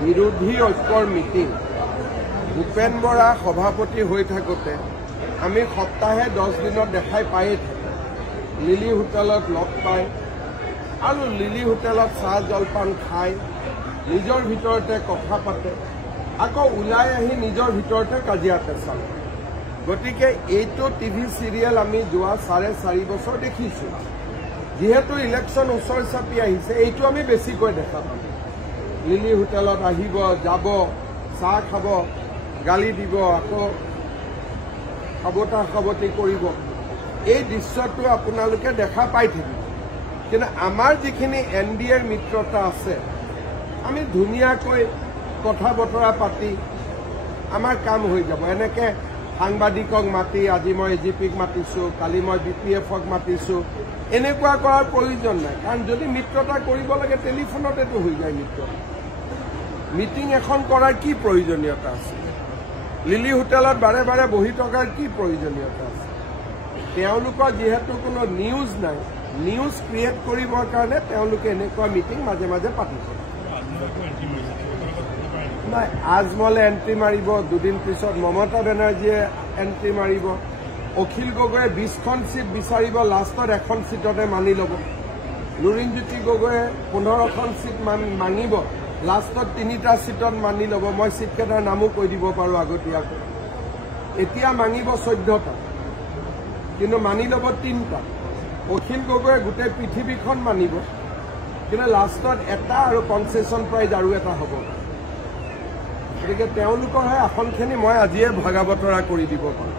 বিৰোধী ঐক্যৰ মিটিং ভূপেন বৰা সভাপতি হৈ থাকোঁতে আমি সপ্তাহে 10 দিনত দেখাই পায়ে থাকোঁ। লিলি হোটেলত লগ পায় আৰু লিলি হোটেলত চাহ জলপান খাই নিজৰ ভিতৰতে কথা পাতে, আকৌ ওলাই আহি নিজৰ ভিতৰতে কাজিয়া পেচাল। গতিকে এইটো টিভি চিৰিয়েল আমি যোৱা 4.5 বছৰ দেখিছোঁ। যেহেতু ইলেকশ্যন ওচৰ চাপি আহিছে, এইটো আমি বেছিকৈ দেখা পাম। লিলি হোটেলত আহিব, যাব, চাহ খাব, গালি দিব, আকৌ সাৱতা-সাৱতি কৰিব। এই দৃশ্যটো আপোনালোকে দেখা পাই থাকিব। কিন্তু আমাৰ যিখিনি NDAৰ মিত্ৰতা আছে, আমি ধুনীয়াকৈ কথা বতৰা পাতি আমাৰ কাম হৈ যাব। এনেকে সাংবাদিকক মাতি, আজি মই AGPক মাতিছোঁ, কালি মই BPFক মাতিছোঁ, এনেকুৱা কৰাৰ প্ৰয়োজন নাই। কাৰণ যদি মিত্ৰতা কৰিব লাগে টেলিফোনতেতো হৈ যায় মিত্ৰতা। মিটিং এখন কৰাৰ কি প্ৰয়োজনীয়তা আছে? লিলি হোটেলত বাৰে বাৰে বহি থকাৰ কি প্ৰয়োজনীয়তা আছে? তেওঁলোকৰ যিহেতু কোনো নিউজ নাই, নিউজ ক্ৰিয়েট কৰিবৰ কাৰণে তেওঁলোকে এনেকুৱা মিটিং মাজে মাজে পাতিব। নাই, আজমলে এণ্ট্ৰি মাৰিব, দুদিন পিছত মমতা বেনাৰ্জীয়ে এণ্ট্ৰি মাৰিব, অখিল গগৈয়ে 20খন চিট বিচাৰিব, লাষ্টত এখন চিটতে মানি ল'ব। লুৰিণজ্যোতি গগৈয়ে 15খন চিট মাঙিব, লাষ্টত 3টা চিটত মানি ল'ব। মই চিটকেইটাৰ নামো কৈ দিব পাৰোঁ আগতীয়াকৈ। এতিয়া মাঙিব 14টা, কিন্তু মানি ল'ব 3টা। অখিল গগৈয়ে গোটেই পৃথিৱীখন মানিব, কিন্তু লাষ্টত এটা আৰু কনচেশ্যন প্ৰাইজ আৰু এটা হ'ব। গতিকে তেওঁলোকৰহে আসনখিনি মই আজিয়ে ভাগা বতৰা কৰি দিব পাৰোঁ।